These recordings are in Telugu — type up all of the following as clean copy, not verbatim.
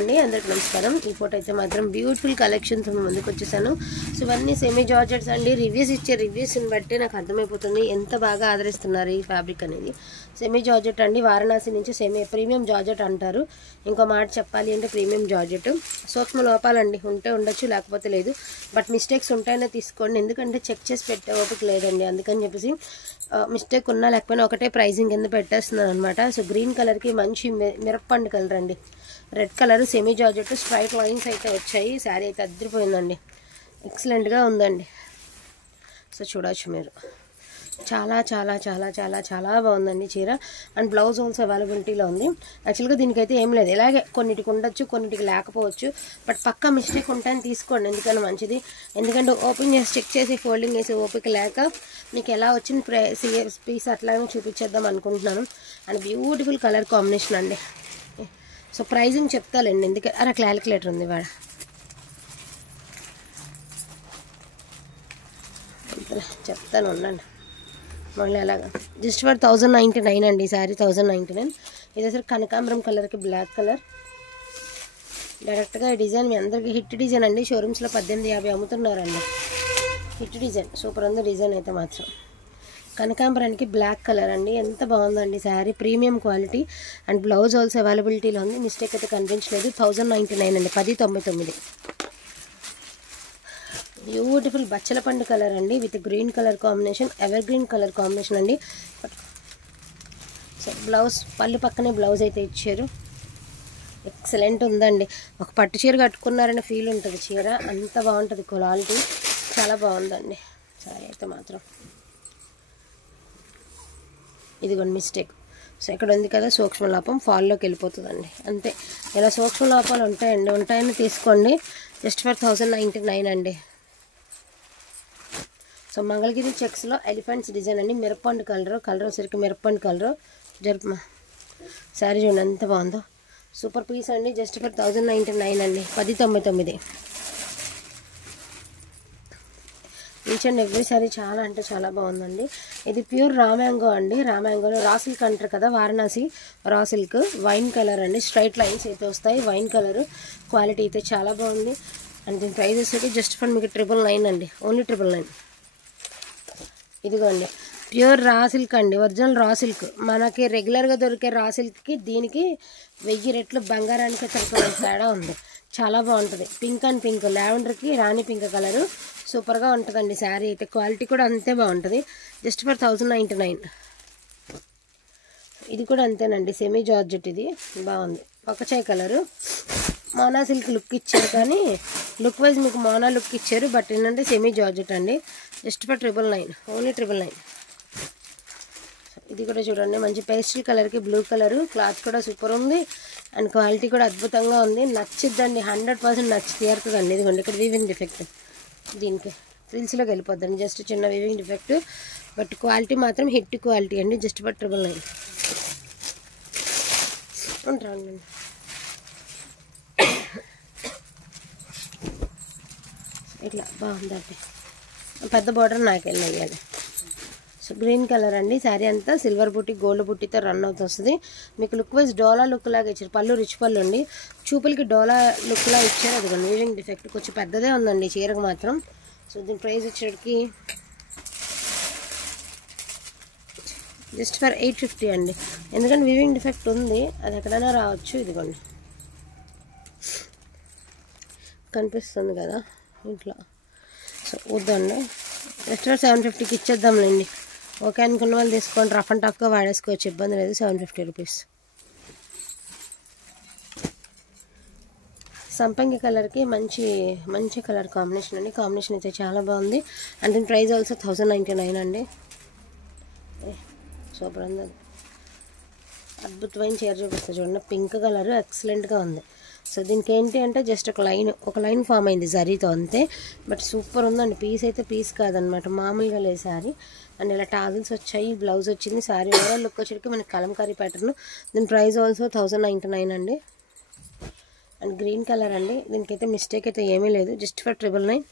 అందరికి నమస్కారం. ఈ ఫోటో అయితే మాత్రం బ్యూటిఫుల్ కలెక్షన్స్ ముందుకు వచ్చేసాను. సో ఇవన్నీ సెమీ జార్జెట్స్ అండి. రివ్యూస్ ఇచ్చే రివ్యూస్ని బట్టి నాకు అర్థమైపోతుంది ఎంత బాగా ఆదరిస్తున్నారు ఈ ఫ్యాబ్రిక్ అనేది. సెమీ జార్జెట్ అండి, వారణాసి నుంచి సెమీ ప్రీమియం జార్జెట్ అంటారు. ఇంకో మాట చెప్పాలి అంటే ప్రీమియం జార్జెట్. సూక్ష్మ లోపాలండి, ఉంటే ఉండొచ్చు లేకపోతే లేదు, బట్ మిస్టేక్స్ ఉంటాయనే తీసుకోండి. ఎందుకంటే చెక్ చేసి పెట్టే ఓపిక లేదండి. అందుకని చెప్పేసి మిస్టేక్ ఉన్నా లేకపోయినా ఒకటే ప్రైజింగ్ కింద పెట్టేస్తున్నాను అనమాట. సో గ్రీన్ కలర్కి మంచి మిరప్పండు కలర్ అండి, red colour semi georgette straight lines అయితే వచ్చాయి. శారీ అయితే అద్దరిపోయిందండి, ఎక్సలెంట్గా ఉందండి. సో చూడవచ్చు మీరు, చాలా చాలా చాలా చాలా చాలా బాగుందండి చీర. అండ్ బ్లౌజ్ ఆల్సో అవైలబిలిటీలో ఉంది. యాక్చువల్గా దీనికైతే ఏం లేదు, ఇలాగే కొన్నిటికి ఉండొచ్చు కొన్నిటికి లేకపోవచ్చు, బట్ పక్కా మిస్టేక్ ఉంటాయని తీసుకోండి, ఎందుకని మంచిది. ఎందుకంటే ఓపెన్ చేసి చెక్ చేసి ఫోల్డింగ్ వేసి ఓపిక లేక మీకు ఎలా వచ్చిన పీస్ అట్లానే చూపించేద్దాం అనుకుంటున్నాను. అండ్ బ్యూటిఫుల్ కలర్ కాంబినేషన్ అండి. సో ప్రైజింగ్ చెప్తాలండి, ఎందుకంటే అలా క్యాలిక్యులేటర్ ఉంది వాడ చెప్తాను ఉండండి. మళ్ళీ అలాగా జస్ట్ ఫర్ 1099 అండి. శారీ 1099. ఇది అసలు కనకాంబరం కలర్కి బ్లాక్ కలర్. డైరెక్ట్గా ఈ డిజైన్ మీ అందరికీ హిట్ డిజైన్ అండి. షోరూమ్స్లో 1850 అమ్ముతున్నారండి. హిట్ డిజైన్, సూపర్ ఉంది డిజైన్ అయితే మాత్రం. కనకాంబరానికి బ్లాక్ కలర్ అండి, ఎంత బాగుందండి sari. Premium quality and blouse also అవైలబిలిటీలో ఉంది. మిస్టేక్ అయితే కనిపించలేదు. 1099 అండి, 1099. బ్యూటిఫుల్ బచ్చల పండు కలర్ అండి with green colour combination, ever green colour combination అండి. సో బ్లౌజ్ పళ్ళు పక్కనే బ్లౌజ్ అయితే ఇచ్చారు. ఎక్సలెంట్ ఉందండి. ఒక పట్టు చీర కట్టుకున్నారనే ఫీల్ ఉంటుంది చీర, అంత బాగుంటుంది క్వాలిటీ. చాలా బాగుందండి శారీ అయితే మాత్రం. ఇదిగోండి మిస్టేక్. సో ఇక్కడ ఉంది కదా సూక్ష్మ లోపం, ఫాల్లోకి వెళ్ళిపోతుందండి అంతే. ఇలా సూక్ష్మ లోపాలు ఉంటాయండి, ఉంటాయని తీసుకోండి. జస్ట్ ఫర్ 1099 అండి. సో మంగళగిరి చెక్స్లో ఎలిఫెంట్స్ డిజైన్ అండి. మిరప్పండు కలర్ వచ్చరికి మిరప్పండు కలర్ జరుపు. శారీ చూడండి ఎంత బాగుందో, సూపర్ పీస్ అండి. జస్ట్ ఫర్ 1099 అండి, 1099. ఈచ్ అండ్ ఎవ్రీ సారీ చాలా అంటే చాలా బాగుందండి. ఇది ప్యూర్ రా మ్యాంగో అండి. రా మ్యాంగోలో రా సిల్క్ అంటారు కదా, Varanasi raw silk. Wine colour అండి, స్ట్రైట్ లైన్స్ అయితే వస్తాయి. వైన్ కలర్ క్వాలిటీ అయితే చాలా బాగుంది. అండ్ దీని ప్రైజెస్ అయితే జస్ట్ ఫర్ మీకు 999 అండి, ఓన్లీ 999. ఇదిగోండి ప్యూర్ రా సిల్క్ అండి, ఒరిజినల్ రా సిల్క్. మనకి రెగ్యులర్గా దొరికే రా సిల్క్కి దీనికి 1000 రెట్లు బంగారానికి తేడా ఉంది. చాలా బాగుంటుంది. పింక్ అండ్ పింక్, లావెండర్కి రాణి పింక్ కలరు సూపర్గా ఉంటుందండి శారీ అయితే. క్వాలిటీ కూడా అంతే బాగుంటుంది. Just for 1099. ఇది కూడా అంతేనండి, సెమీ జార్జెట్. ఇది బాగుంది, పక్కచాయ్ కలరు. మోనా సిల్క్ లుక్ ఇచ్చారు, కానీ లుక్ వైజ్ మీకు మోనా లుక్ ఇచ్చారు, బట్ ఏంటంటే సెమీ జార్జెట్ అండి. Just for 999, only 999. ఇది కూడా చూడండి, మంచి పేస్టల్ కలర్కి బ్లూ కలరు. క్లాత్ కూడా సూపర్ ఉంది అండ్ క్వాలిటీ కూడా అద్భుతంగా ఉంది. నచ్చిద్దండి, 100% నచ్చి తీరుతుందండి. ఇదిగోండి ఇక్కడ వీవింగ్ డిఫెక్ట్, దీనికి ఫ్రిల్స్లోకి వెళ్ళిపోద్దండి. జస్ట్ చిన్న వీవింగ్ డిఫెక్ట్, బట్ క్వాలిటీ మాత్రం హిట్ క్వాలిటీ అండి. జస్ట్ ఫర్ 999 ఉంటానండి. ఇట్లా బాగుందండి, పెద్ద బార్డర్ నాకు వెళ్ళి. సో గ్రీన్ కలర్ అండి. శారీ అంతా సిల్వర్ బుట్టి గోల్డ్ బుట్టితో రన్ అవుతూ వస్తుంది. మీకు లుక్ వైజ్ డోలా లుక్ లాగా ఇచ్చారు. పళ్ళు రిచ్ పళ్ళు అండి, చూపులకి డోలా లుక్ లాగా ఇచ్చారు. అది వీవింగ్ డిఫెక్ట్ కొంచెం పెద్దదే ఉందండి చీరకు మాత్రం. సో దీని ప్రైస్ వచ్చేటికి జస్ట్ ఫర్ 850 అండి. ఎందుకంటే వీవింగ్ డిఫెక్ట్ ఉంది, అది ఎక్కడైనా రావచ్చు. ఇదిగోండి కనిపిస్తుంది కదా ఇట్లా. సో వద్దండి, జస్ట్ ఫర్ 750కి ఇచ్చేద్దాంలేండి. ఓకే అనుకున్న వాళ్ళు తీసుకోండి, రఫ్ అండ్ టఫ్గా వాడేసుకోవచ్చు, ఇబ్బంది లేదు. 750 రూపీస్. సంపంగి కలర్కి మంచి మంచి కలర్ కాంబినేషన్ అండి. కాంబినేషన్ అయితే చాలా బాగుంది. అండ్ దీని ప్రైస్ ఆల్సో 1099 అండి. సూపర్ ఉంది, అద్భుతమైన చీర చూపిస్తుంది చూడండి. పింక్ కలర్ ఎక్సలెంట్గా ఉంది. సో దీనికి ఏంటి అంటే జస్ట్ ఒక లైన్ ఫామ్ అయింది జరీతో అంతే, బట్ సూపర్ ఉందండి. పీస్ అయితే పీస్ కాదనమాట, మామూలుగా లేదు శారీ. అండ్ ఇలా టాజిల్స్ వచ్చాయి, బ్లౌజ్ వచ్చింది. శారీ ఓవరాల్ లుక్ వచ్చేటికి మనకి కలంకారీ ప్యాటర్న్. దీని ప్రైస్ ఆల్సో 1099 అండి. అండ్ గ్రీన్ కలర్ అండి, దీనికైతే మిస్టేక్ అయితే ఏమీ లేదు. Just for 999.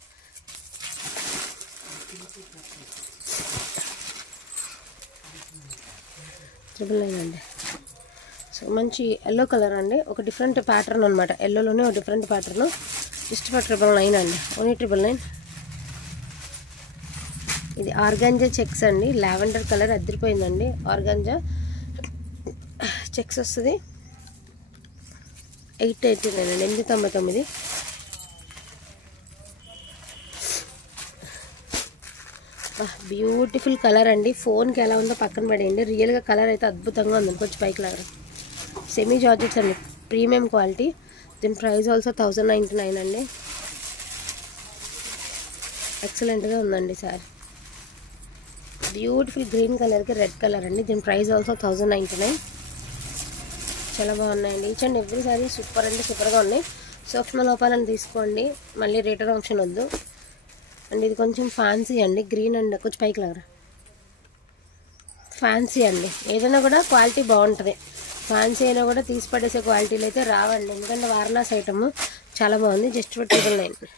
999 అండి. సో మంచి ఎల్లో కలర్ అండి, ఒక డిఫరెంట్ ప్యాటర్న్ అనమాట. ఎల్లోలోనే ఒక డిఫరెంట్ ప్యాటర్న్. జస్ట్ ఫర్ 999 అండి, ఓన్లీ 999. ఇది ఆర్గాంజా చెక్స్ అండి, లావెండర్ కలర్ అదిరిపోయిందండి. ఆర్గాంజా చెక్స్ వస్తుంది. 889 అండి, 899. బ్యూటిఫుల్ కలర్ అండి. ఫోన్కి ఎలా ఉందో పక్కన పడేయండి, రియల్గా కలర్ అయితే అద్భుతంగా ఉంది. కొంచెం పైకి లాగా సెమీ జార్జెట్స్ అండి, ప్రీమియం క్వాలిటీ. దీని ప్రైస్ ఆల్సో 1099 అండి. ఎక్సలెంట్గా ఉందండి సారీ. బ్యూటిఫుల్ గ్రీన్ కలర్కి రెడ్ కలర్ అండి. దీని ప్రైస్ ఆల్సో 1099. చాలా బాగున్నాయండి. Each and every sorry super అంటే సూపర్గా ఉన్నాయి. సూక్ష్మ లోపాలను తీసుకోండి, మళ్ళీ రిటర్న్ ఆప్షన్ వద్దు. అండ్ ఇది కొంచెం ఫ్యాన్సీ అండి, గ్రీన్ అండ్ కొంచెం పైకి లాగా ఫ్యాన్సీ అండి. ఏదైనా కూడా క్వాలిటీ బాగుంటుంది. ఫ్యాన్సీ అయినా కూడా తీసి పడేసే క్వాలిటీలు అయితే రావండి, ఎందుకంటే వారణాసి ఐటమ్ చాలా బాగుంది. Just for 999.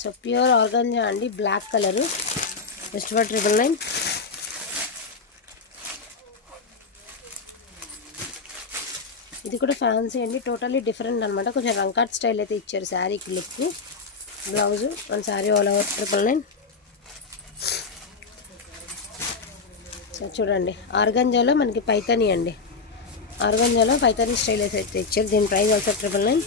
So pure organza అండి, బ్లాక్ కలరు. Just for 999. ఇది కూడా ఫ్యాన్సీ అండి, టోటల్లీ డిఫరెంట్ అనమాట. కొంచెం రంకాట్ స్టైల్ అయితే ఇచ్చారు శారీకి లుక్. బ్లౌజు మన శారీ ఆల్ ఓవర్ 999. సో చూడండి, ఆర్గాంజాలో మనకి పైతానీ అండి, ఆర్గాంజాలో పైతానీ స్టైల్ అయితే ఇచ్చారు. దీని ప్రైస్ ఆల్సో 999.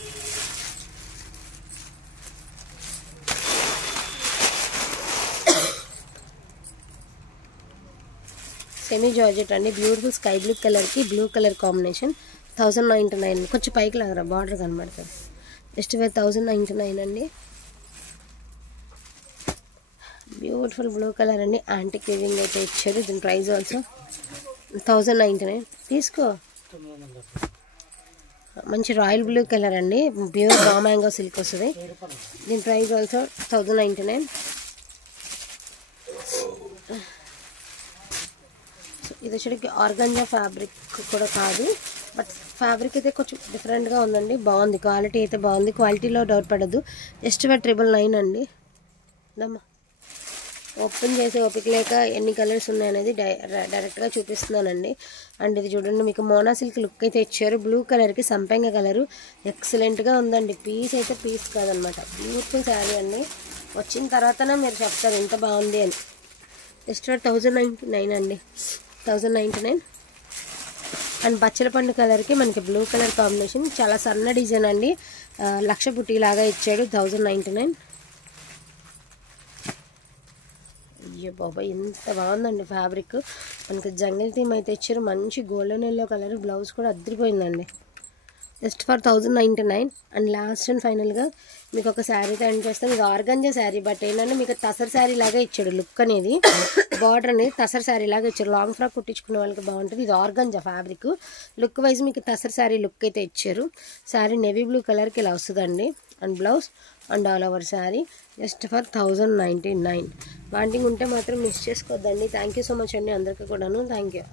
సెమీ జార్జెట్ అండి, బ్యూటిఫుల్ స్కై బ్లూ కలర్కి బ్లూ కలర్ కాంబినేషన్. 1099. కొంచెం పైకి లాగరా, బార్డర్ కనబడుతుంది. జస్ట్ ఫర్ 1099 అండి. బ్యూటిఫుల్ బ్లూ కలర్ అండి, యాంటిక్ వీవింగ్ అయితే ఇచ్చారు. దీని ప్రైస్ ఆల్సో 1099. తీసుకో. మంచి రాయల్ బ్లూ కలర్ అండి, ప్యూర్ రా మ్యాంగో సిల్క్ వస్తుంది. దీని ప్రైస్ ఆల్సో 1099. ఇది వచ్చేటికి ఆర్గాంజా ఫ్యాబ్రిక్ కూడా కాదు, బట్ ఫ్యాబ్రిక్ అయితే కొంచెం డిఫరెంట్గా ఉందండి. బాగుంది, క్వాలిటీ అయితే బాగుంది, క్వాలిటీలో డౌట్ పడద్దు. జస్ట్ ఫర్ 999 అండి. దమ్మా ఓపెన్ చేసి ఓపిక లేక ఎన్ని కలర్స్ ఉన్నాయనేది డైరెక్ట్గా చూపిస్తున్నానండి. అండ్ ఇది చూడండి, మీకు మోనా సిల్క్ లుక్ అయితే ఇచ్చారు. బ్లూ కలర్కి సంపెంగ కలరు ఎక్సలెంట్గా ఉందండి. పీస్ అయితే పీస్ కాదనమాట, బ్యూటిఫుల్ శారీ అండి. వచ్చిన తర్వాతనే మీరు చెప్తారు ఎంత బాగుంది అని. జస్ట్ ఫర్ 1099 అండి, 1099. అండ్ బచ్చల పండు కలర్కి మనకి బ్లూ కలర్ కాంబినేషన్, చాలా సన్న డిజైన్ అండి, లక్ష బుట్టి లాగా ఇచ్చాడు. 1099. అయ్యో బాబా, ఎంత బాగుందండి ఫ్యాబ్రిక్. మనకి జంగిల్ థీమ్ అయితే ఇచ్చారు. మంచి గోల్డెన్ ఎల్లో కలర్, బ్లౌజ్ కూడా అద్దరిపోయిందండి. Just for 1099. And last and ఫైనల్గా మీకు ఒక శారీతో ఎండ్ చేస్తాం. ఇది ఆర్గాంజా శారీ, బట్ ఏంటంటే మీకు తసర్ శారీ లాగా ఇచ్చాడు లుక్ అనేది. బార్డర్ అనేది తసర్ శారీ లాగా ఇచ్చారు. లాంగ్ ఫ్రాక్ కుట్టించుకునే వాళ్ళకి బాగుంటుంది. ఇది ఆర్గాంజా ఫ్యాబ్రిక్. లుక్ వైజ్ మీకు తసర్ శారీ లుక్ అయితే ఇచ్చారు. శారీ నేవీ బ్లూ కలర్కి ఇలా వస్తుందండి. And blouse and all over sari just for 1099. Wanting ఉంటే మాత్రం మిస్ చేసుకోవద్దండి. థ్యాంక్ యూ సో మచ్ అండి అందరికీ కూడాను. Thank you.